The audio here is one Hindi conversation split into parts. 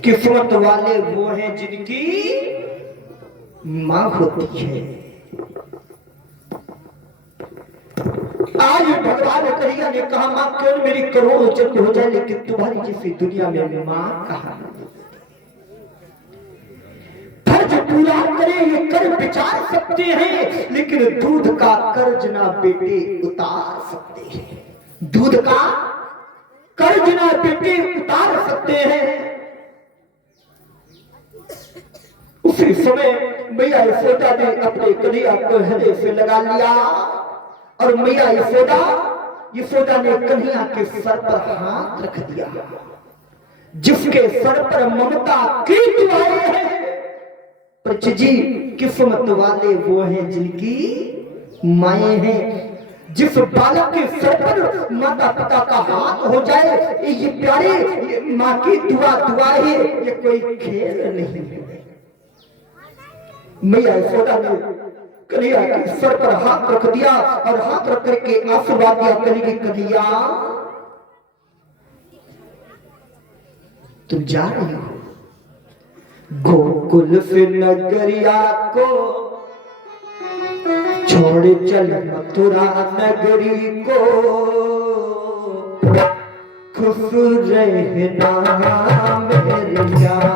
किस्मत वाले वो हैं जिनकी मां होती है। आज भगवान कन्हैया ने कहा मां क्यों मेरी करोड़ों जन्म हो जाए लेकिन तुम्हारी जैसी दुनिया में मां कहां। फर्ज पूरा करे ये कर विचार सकते हैं लेकिन दूध का कर्ज ना बेटे उतार सकते हैं। दूध का कर्ज ना बेटे उतार सकते हैं। उसी समय मैया यशोदा ने अपने कन्हैया को हृदय से लगा लिया और मैया यशोदा ने कन्हैया के सर पर हाथ रख दिया। जिसके सर पर ममता की दुआएं हैं। पृथ्वी जी किस्मत वाले वो हैं जिनकी माएं हैं। जिस बालक के सर पर माता पिता का हाथ हो जाए ये प्यारे माँ की दुआ है, ये कोई खेल नहीं है। मैया यशोदा ने कन्हैया के सर पर हाथ रख दिया और हाथ रख करके आशीर्वाद दिया। कन्हैया तुम जा रही हो गोकुल से नगरिया को छोड़ चल मथुरा नगरी को। खुश रहना मेरे यार।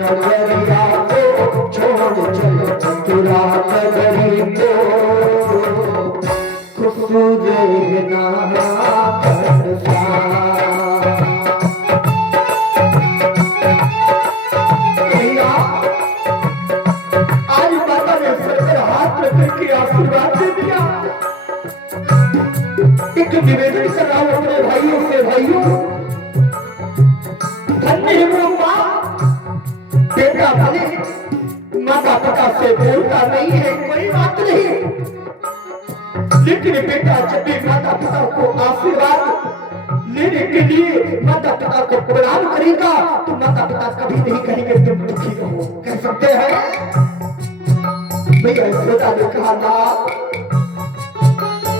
नगरिया को छोड़ चल मथुरा नगरी को। खुश रहना आज माता ने सर पर हाथ रख करके आशीर्वाद दे दिया। एक निवेदन कर रहा हूं अपने भाइयों से, भाइयों धन्य है वो मां बेटा भले माता पिता से बोलता नहीं है कोई बात नहीं, लेकिन बेटा जब भी माता पिता को आशीर्वाद लेने के लिए माता पिता को प्रणाम करेगा तो माता पिता कभी नहीं कहेंगे तुम दुखी रहो। कह सकते हैं मैया यशोदा ने कहा ना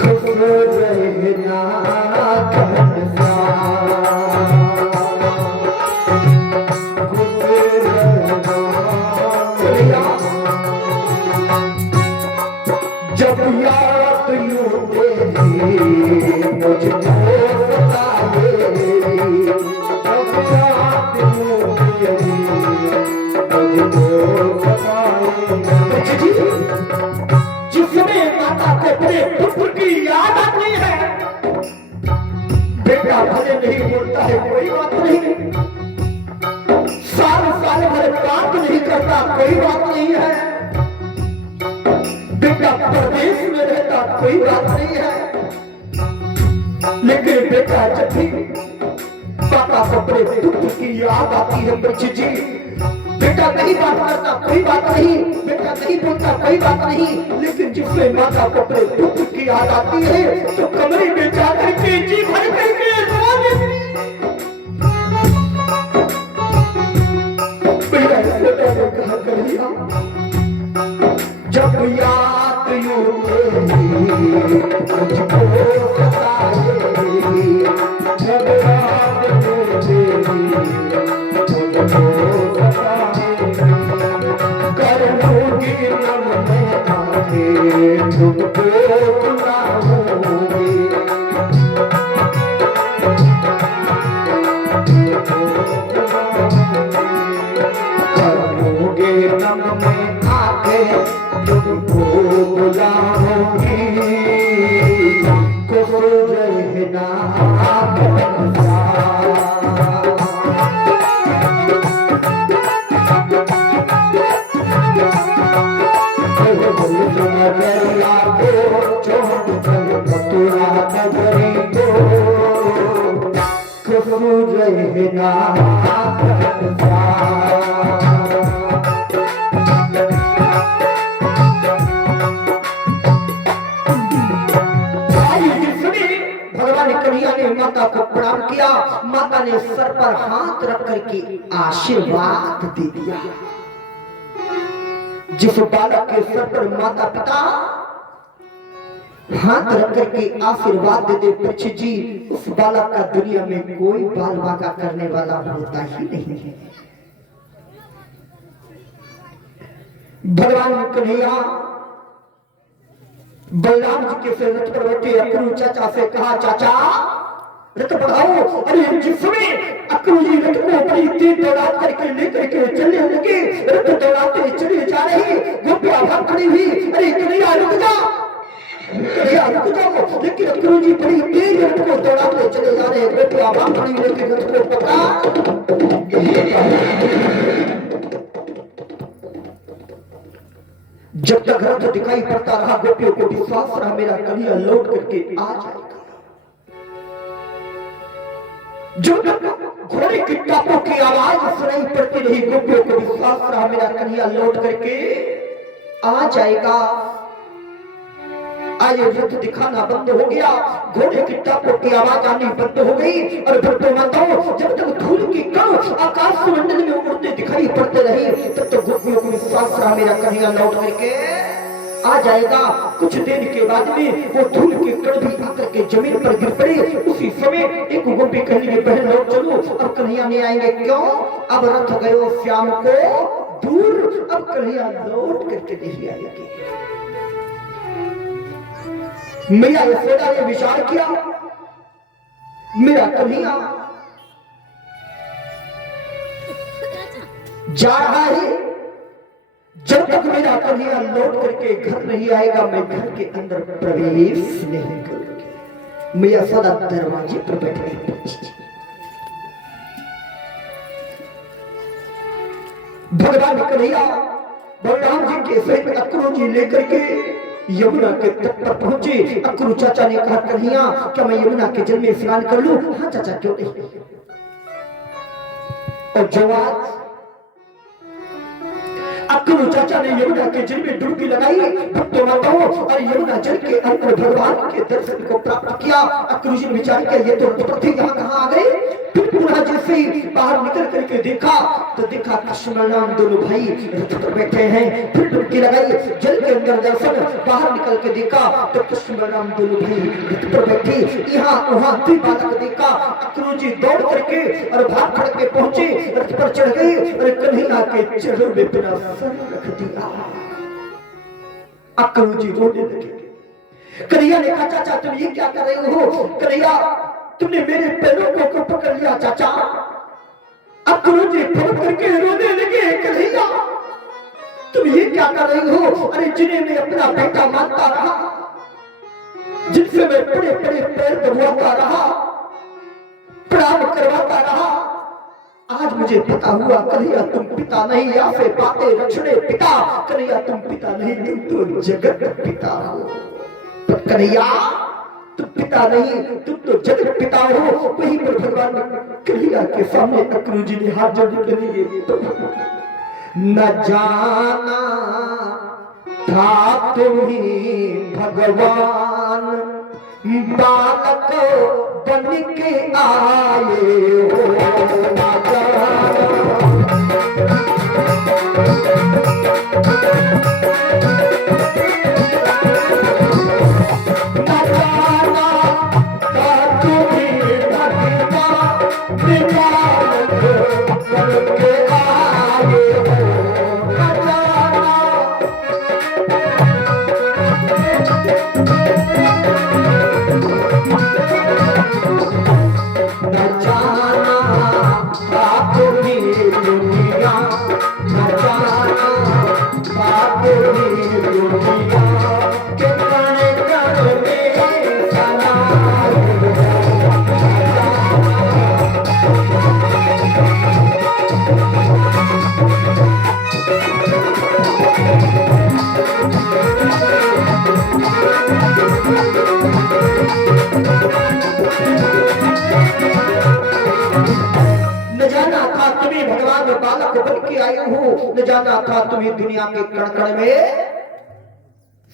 खुश रहना जब याद यूं तेरी मुझको सताएगी। जब याद यूं तेरी मुझको सताएगी। जिसमें माता के बड़े पुत्र की याद आती है बेटा भले नहीं बोलता है कोई बात नहीं, साल साल भर बात नहीं करता कोई बात नहीं है, बेटा प्रदेश में रहता कोई बात नहीं है, लेकिन बेटा जब भी पापा को अपने पुत्र की याद आती है बच्चे जी बेटा नहीं बात करता कोई बात नहीं, बेटा नहीं बोलता कोई बात नहीं, लेकिन जिससे माता को अपने पुत्र की याद आती है तो कमरे में जाकर के जी भर करके रो देती है। कहा कन्हैया जब याद यूं मुझको सताएगी। जब याद यूं तेरी मुझको कर लूंगी नम में आके तुमको बुलाऊंगी। कर लूंगी नम में आके तुमको बुलाऊंगी। खुश रहना नगरिया को छोड़ चल मथुरा नगरी को। खुश रहना कन्हैया ने माता को प्रणाम किया। माता ने सर पर हाथ रख करके आशीर्वाद दे दिया। जिस बालक के सर पर माता पिता हाथ रख करके आशीर्वाद देते परीक्षित जी, उस बालक का दुनिया में कोई बाल बाका करने वाला होता ही नहीं है। भगवान कन्हैया बलराम जी के से रथ पर बैठे अक्रू चाचा से कहा, चाचा रथ बढ़ाओ। अरे जिसमें अक्रू जी रथ को बड़ी तेज दौड़ा करके लेकर के चलने लगे, रथ दौड़ाते चले जा रहे, गोपियां भाग खड़ी हुई, अरे कन्हैया रुक जा, कन्हैया रुक जाओ। लेकिन अक्रू जी बड़ी तेज रथ को दौड़ाते चले जा रहे, गोपियां भाग खड़ी हुई, लेकिन रथ को पकड़ा। जब तक रथ दिखाई पड़ता रहा, गोपियों को विश्वास रहा मेरा कन्हैया लौट करके आ जाएगा। जब तक घोड़े की टापों की आवाज सुनाई पड़ती रही, गोपियों को विश्वास रहा मेरा कन्हैया लौट करके आ जाएगा। आज रथ दिखाना बंद हो गया, घोड़े की टापों की आवाज आनी बंद हो गई। और भक्तों माताओं, जब तक धूल की कण आकाश मंडल में उड़ते दिखाई पड़ते रहे, तब तक गोपियों को विश्वास रहा मेरा कन्हैया लौट करके आ जाएगा। कुछ देर के बाद में वो धूल के कण भी आकर के जमीन पर गिर पड़े। उसी समय एक गोपी कहने लगी, बहन लौट चलो, अब कन्हैया नहीं आएंगे। क्यों? अब रथ गयो श्याम को दूर, अब कन्हैया लौट करके नहीं आएंगे। मैया यशोदा ने विचार किया, मेरा कन्हैया जा रहा है, जब तक मेरा कन्हैया लौट करके घर नहीं आएगा, मैं घर के अंदर प्रवेश नहीं करूंगी। मैया सदा दरवाजे पर बैठ गई। भगवान कन्हैया बलराम जी के सहित अक्रू जी लेकर के यमुना के तट पर पहुंचे। अक्रू चाचा ने कहा, कन्हैया क्या मैं यमुना के जल में स्नान कर लूं? हाँ चाचा, क्यों नहीं। और जवाब अक्रू चाचा ने यमुना के जल में डुबकी लगाई। भक्तों माताओं, और यमुना जल के अंदर भगवान के दर्शन को प्राप्त किया। अक्रू जी ने विचार किया, ये तो पृथ्वी यहाँ कहाँ आ गए। फिर पुनः जैसे ही बाहर निकल करके देखा तो देखा कृष्ण नाम दोनों भाई रथ पर बैठे हैं। फिर डुबकी लगाई, जल के अंदर दर्शन, बाहर निकल के देखा तो कृष्ण नाम दोनों भाई रथ पर बैठे। यहाँ वहां दुई बालक देखा। अक्रू जी दौड़ करके और भाग खड़ के पहुंचे, रथ पर चढ़ गए और कन्हैया के चरणों में अपना सर रख दिया। अक्रू जी रोने लगे। कन्हैया ने कहा, चाचा तुम ये क्या कर रहे हो? कन्हैया तुमने मेरे पैरों को पकड़ लिया चाचा। अक्रू जी पकड़ करके रोने लगे, कन्हैया तुम ये क्या कर रही हो? अरे जिन्हें मैं अपना बेटा मानता रहा, जिनसे मैं बड़े बड़े पैर दबाता रहा, प्रणाम करवाता रहा, आज मुझे पता हुआ कन्हैया तुम पिता नहीं, या से बातें रक्षणे पिता। कन्हैया तुम पिता नहीं, तुम तो जगत पिता हो। तो कन्हैया तुम पिता नहीं, तुम तो जगत पिता हो। वहीं पर भगवान कन्हैया के सामने अक्रू जी ने हाथ जोड़ने के लिए, न जाना था तुम्ही भगवान, बालक बन के आए हो। न जाना न जाना था तुम्हें दुनिया के कण कण में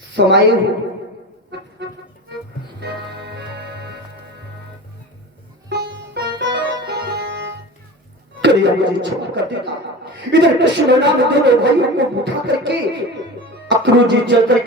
समाये हो। कन्हैया मुझे क्षमा कर देना। इधर कृष्ण नाम दोनों भाइयों को उठा करके अक्रूर जी चल करके